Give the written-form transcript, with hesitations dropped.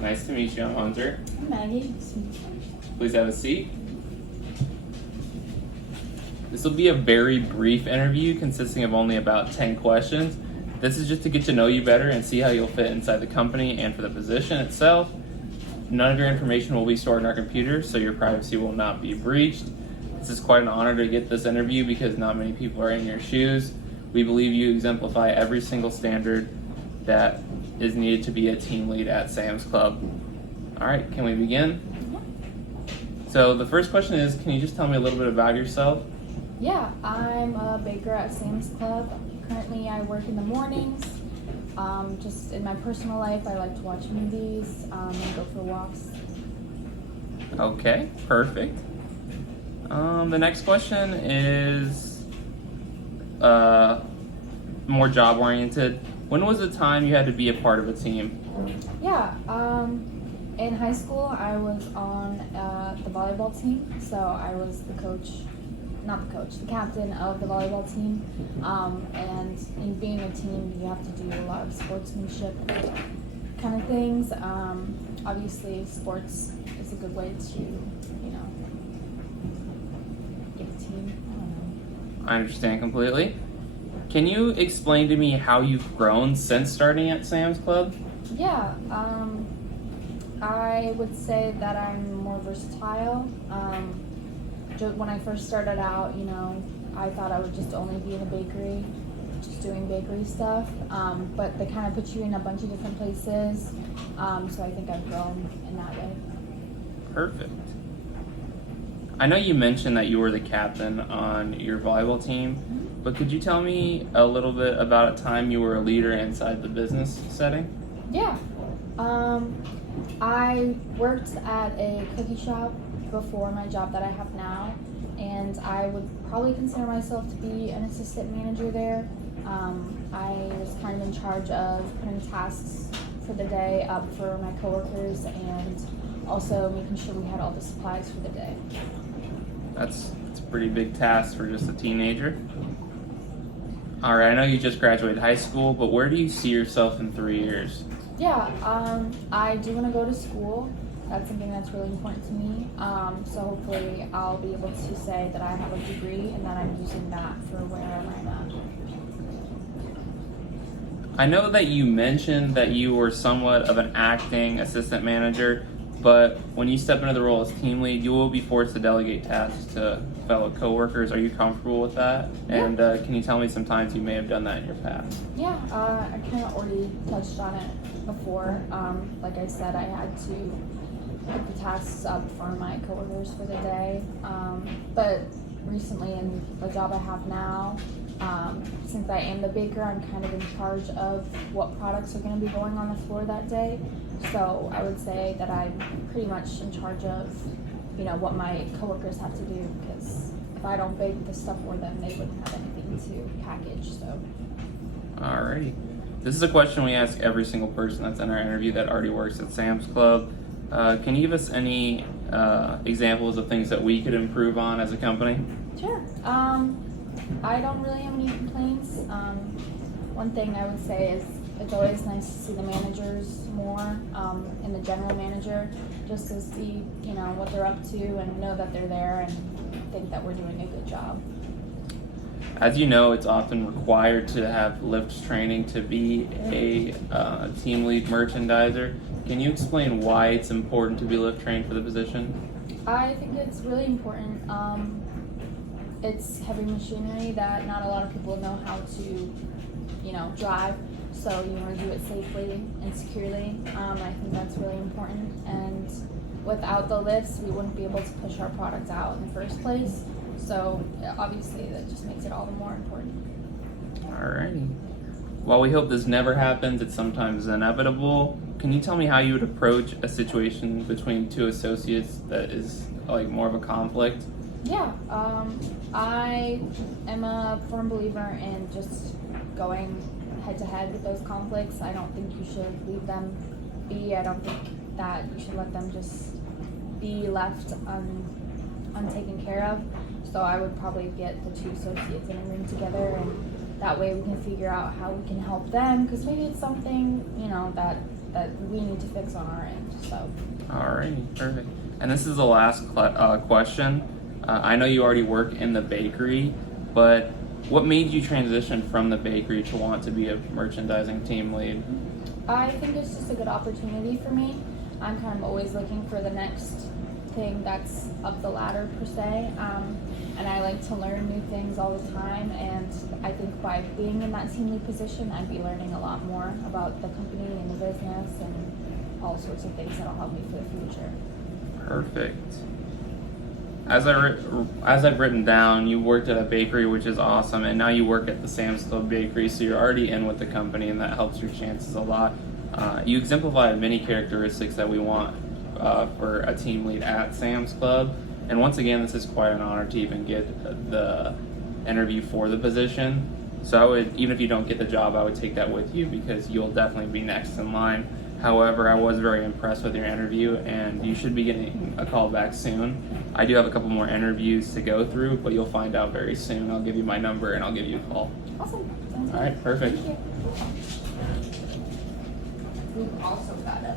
Nice to meet you. I'm Hunter. I'm Maggie. Please have a seat. This will be a very brief interview consisting of only about 10 questions. This is just to get to know you better and see how you'll fit inside the company and for the position itself. None of your information will be stored in our computer, so your privacy will not be breached. This is quite an honor to get this interview because not many people are in your shoes. We believe you exemplify every single standard that is needed to be a team lead at Sam's Club. All right, can we begin? So the first question is, can you just tell me a little bit about yourself? Yeah, I'm a baker at Sam's Club. Currently, I work in the mornings. Just in my personal life, I like to watch movies and go for walks. Okay, perfect. The next question is more job oriented. When was the time you had to be a part of a team? Yeah, in high school, I was on the volleyball team, so I was the captain of the volleyball team. And in being a team, you have to do a lot of sportsmanship kind of things. Obviously, sports is a good way to, get a team. I don't know. I understand completely. Can you explain to me how you've grown since starting at Sam's Club? Yeah, I would say that I'm more versatile. When I first started out, I thought I would just only be in a bakery, just doing bakery stuff. But they kind of put you in a bunch of different places. So I think I've grown in that way. Perfect. I know you mentioned that you were the captain on your volleyball team, but could you tell me a little bit about a time you were a leader inside the business setting? Yeah. I worked at a cookie shop before my job that I have now, and I would probably consider myself to be an assistant manager there. I was kind of in charge of putting tasks for the day up for my coworkers and also making sure we had all the supplies for the day. It's a pretty big task for just a teenager. All right, I know you just graduated high school, but where do you see yourself in 3 years? Yeah, I do want to go to school. That's something that's really important to me. So hopefully I'll be able to say that I have a degree and that I'm using that for wherever I'm at. I know that you mentioned that you were somewhat of an acting assistant manager, but when you step into the role as team lead, you will be forced to delegate tasks to fellow coworkers. Are you comfortable with that? Yeah. And can you tell me some times you may have done that in your past? Yeah, I kind of already touched on it before. Like I said, I had to put the tasks up for my coworkers for the day. But recently in the job I have now, since I am the baker, I'm kind of in charge of what products are going to be going on the floor that day. So I would say that I'm pretty much in charge of, what my coworkers have to do, because if I don't bake the stuff for them, they wouldn't have anything to package. So. Alrighty. This is a question we ask every single person that's in our interview that already works at Sam's Club. Can you give us any examples of things that we could improve on as a company? Sure. I don't really have any complaints. One thing I would say is it's always nice to see the managers more and the general manager, just to see what they're up to and know that they're there and think that we're doing a good job. As you know, it's often required to have lift training to be a team lead merchandiser. Can you explain why it's important to be lift trained for the position? I think it's really important. It's heavy machinery that not a lot of people know how to, drive. So you want to do it safely and securely. I think that's really important. And without the lifts, we wouldn't be able to push our product out in the first place. So obviously that just makes it all the more important. Alrighty. While we hope this never happens, it's sometimes inevitable. Can you tell me how you would approach a situation between two associates that is like more of a conflict? Yeah, I am a firm believer in just going head to head with those conflicts. I don't think you should leave them be. I don't think that you should let them just be left untaken care of. So I would probably get the two associates in a room together, and that way we can figure out how we can help them, because maybe it's something that that we need to fix on our end. So. Alrighty, perfect. And this is the last question. I know you already work in the bakery, but what made you transition from the bakery to want to be a merchandising team lead? I think it's just a good opportunity for me. I'm kind of always looking for the next thing that's up the ladder per se, and I like to learn new things all the time, and I think by being in that team lead position, I'd be learning a lot more about the company and the business and all sorts of things that'll help me for the future. Perfect. As I've written down, you worked at a bakery, which is awesome, and now you work at the Sam's Club Bakery, so you're already in with the company, and that helps your chances a lot. You exemplify many characteristics that we want for a team lead at Sam's Club, and once again, this is quite an honor to even get the interview for the position. So I would, even if you don't get the job, I would take that with you because you'll definitely be next in line. However, I was very impressed with your interview, and you should be getting a call back soon. I do have a couple more interviews to go through, but you'll find out very soon. I'll give you my number and I'll give you a call. Awesome. Sounds All right, good. perfect. Thank you. We've also got it.